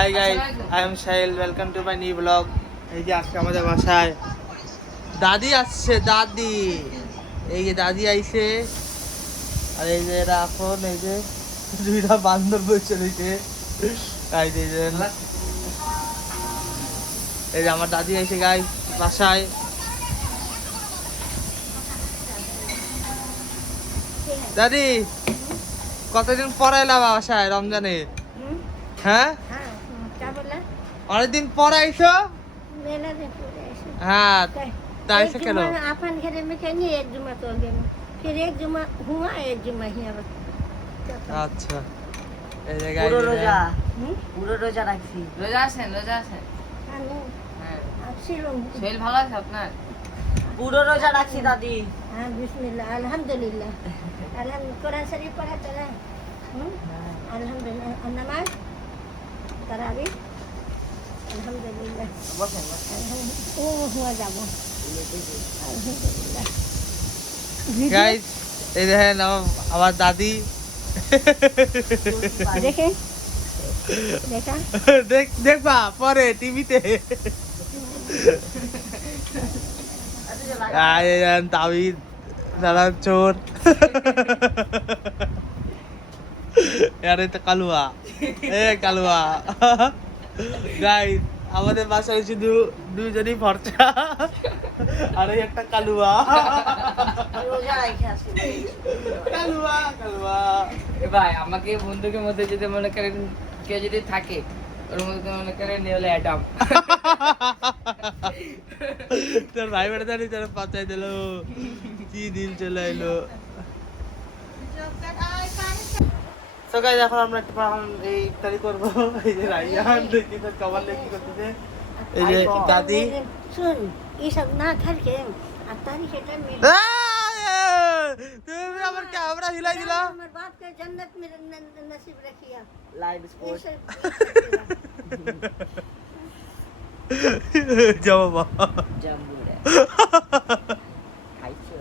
Hi guys, I am Sahil, welcome to my new blog. এই যে আজকে আমাদের বাসায় দাদি আসছে, দাদি। এই যে দাদি আইছে, আর এই যে এরা এখন এই যে দুইটা বান্দর বসে রয়েছে। এই যে আমার দাদি আইছে গাইস বাসায়। দাদি, কতদিন পরে এলাম বাসায় রমজানে? হ্যাঁ, অনেকদিন পরে আইছো। हाँ ताई से चलो अपन घरे में कहीं एक जुमा तो गए फिर एक जुमा हुआ एक जुमा ही अब अच्छा এই যে পুরো রোজা রাখছি। রোজা আছেন হ্যাঁ আছিলাম শরীর ভালো আছে আপনার? পুরো রোজা রাখছি দাদি। हाँ बिस्मिल्लाह अल्हम्दुलिल्लाह कुरान शरीफ पढ़ा चला अल्हम्दुलिल्लाह और नमाज तरावी अल्हम्दुलिल्लाह বসেন ओ हुआ जाबो अल्हम्दुलिल्लाह गाइस এই দেখেন আমার দাদি। देखे देखा দেখবা পরে টিভিতে। তাবিদ দাদা চোর। আরে তো কালুয়া, কালুয়া। গাইস আমাদের বাসায় শুধু দুইজনই ফর্চা আর এই একটা কালুয়া। রোজা রাখি আসছি। কালুয়া কালুয়া। ভাই আমাকে বন্ধুকের মধ্যে যদি মনে করেন কেউ যদি থাকে ওর মধ্যে মনে করেন নিয়ে হলে অ্যাডাম। তোর ভাই বেটা জানি তোর পাচাই দিল, কি দিন চলে এলো। তো গাইস এখন আমরা একটু এই ইফতারি করবো। এই যে রাইয়ান দেখি তোর কভার লেগে কি করতেছে। এই যে দাদি सुन ये सब ना खा के अतारी के टाइम में তুমি আমার ক্যামেরা হিলাই দিলা। हमारे बाप के जन्नत में नसीब रखिया লাইভ স্পোর্ট যাও বাবা জাম্বুরে খাইছো।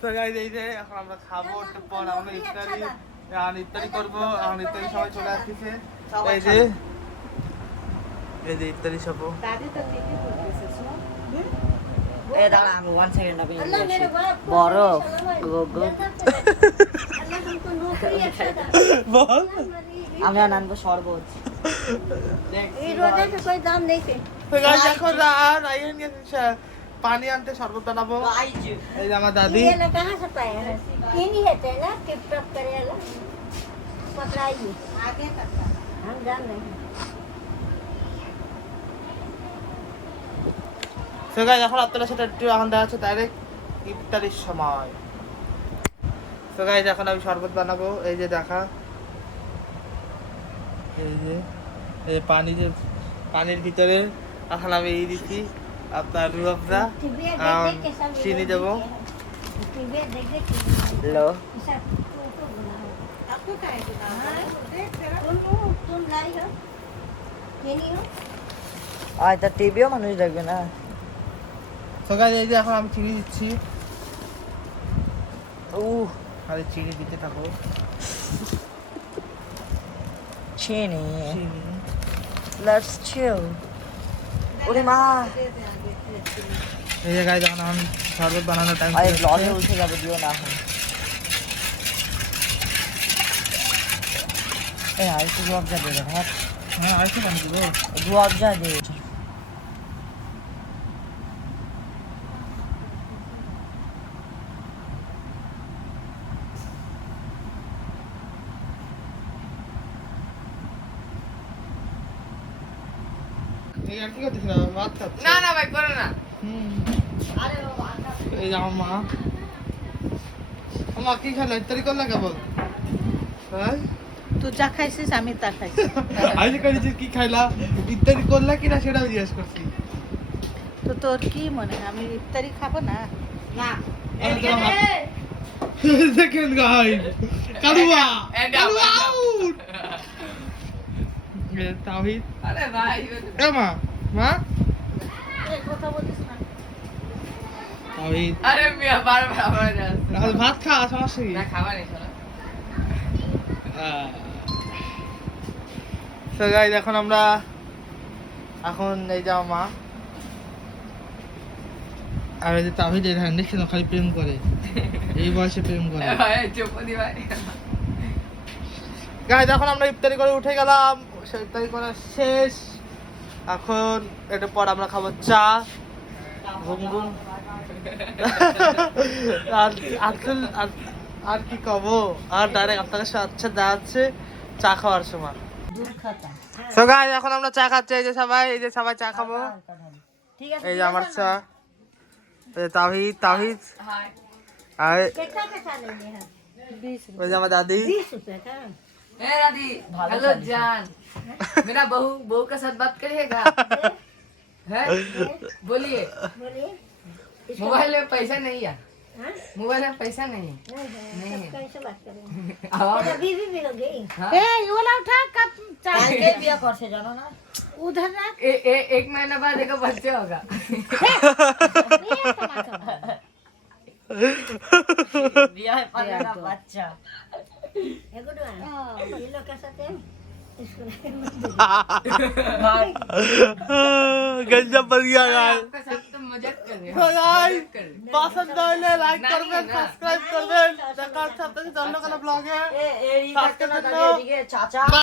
তো গাইস এই যে এখন আমরা খাবো, একটু পর আমরা ইফতারি করবো। এখন ইফতারি সবাই চলে আসছে। এই যে ইফতারি সব এ দাঁড়া আমি 1 সেকেন্ড আমি अल्लाह मेरे बाप को বরফ अल्लाह हमको नौकरी अच्छा दे বল। আমি আনবো শরবত। ये रोजा का कोई दाम नहीं थे তো গাইস এখন রাইয়ান গেছে পানি আনতে, শরবত বানাবো। এই যে আমার দাদি। ये लोग कहाँ से पाए हैं तीन ही है ना टिप टॉप करेला पकड़ाइए आगे करता हम जान रहे हैं তো গাইস এখন আপনাদের সাথে একটু এখন দেখা হচ্ছে ডাইরেক্ট ইফতারির সময়। তো গাইস এখন আমি শরবত বানাবো। এই যে দেখা, এই যে এই পানি, যে পানির ভিতরে এখন আমি এই দিচ্ছি আপনার রুয়াবজা, চিনি দেবো। লো आपको क्या है तुम लाई हो ये नहीं हो আর তা টিভিও মানুষ দেখবে না। তো গাইস এই যে এখন আমি চিনি দিচ্ছি। আরে চিনি দিতে থাকো। চিনি চিনি লেটস চিল। ওরে মা এই যে গাইস এখন আমি শরবত বানানোর টাইম। আরে ব্লগে উঠে যাবে, দিও না এখন। এই আর একটু রবজা দে রে ভাত। হ্যাঁ আরেকটু পানি দেবো। রবজা দে। এই আর কি করতেছ না? ভাত খাচ্ছি। না না ভাই করে না। এই যে আমার মা। আমার কি খেলা ইফতারি করলা কেবল? হ্যাঁ তুই যা খাইছিস আমি তা খাইছি। আমি যে কইছি কি খাইলা, ইফতারি করলা কিনা সেটাও জিজ্ঞেস করছি। তো তোর কি মনে হয় আমি ইফতারি খাবো না? না দেখেন গাইস কালুয়া কালুয়া তাওহীদ। আরে ভাই এ মা মা ये কথা বলিস না তাওহীদ আরে মিয়া বারবার আমার ভাত খা, সমস্যা কি? না খাবার নেই শোনা। So guys, এখন এই যে আমার মা আর এই যে তাহিদ এর হ্যান্ড দেখছেন খালি প্রেম করে, এই বয়সে প্রেম করে। চৌপদি ভাই গাইজ এখন আমরা ইফতারি করে উঠে গেলাম, ইফতারি করা শেষ। এখন এটা পর আমরা খাবো চা, ঘুম ঘুম। আর আসল আর কি খাবো, আর ডাইরেক্ট আপনাদের সাথে যাচ্ছে চা খাওয়ার সময়। दूध खाता সো গাইজ এখন আমরা চা খাচ্ছি, এই যে সবাই চা খাবো। ठीक है এই যে আমার চা, এই যে তাহিদ আর कितना पैसा लेंगे हम? ওই যে আমার দাদি। 20 रुपए का। ए दादी हेलो जान मेरा बहू के साथ बात करिएगा है बोलिए बोलिए। मोबाइल में पैसा नहीं है हाँ? मोबाइल में पैसा नहीं है नहीं है, तब कैसे बात करेंगे? और तेरा बीवी भी हो गई। हाँ? ए ये वाला उठा कप चाय के बिया कर से जानो ना उधर ना एक महीना बाद एक बच्चे होगा ये तमाशा बिया है पलेगा बच्चा ये गुड वन। ये लोग के साथ है इसको भाई गंजा बन गया गाइस। आपके साथ तो मजाक कर रहे So guys, मजाक कर रहे পছন্দ হলে লাইক না, করবেন, না। সাবস্ক্রাইব করবেন। দেখা হচ্ছে আপনাদের অন্য কোনো ব্লগে। ए एड़ी तक ना दिए चाचा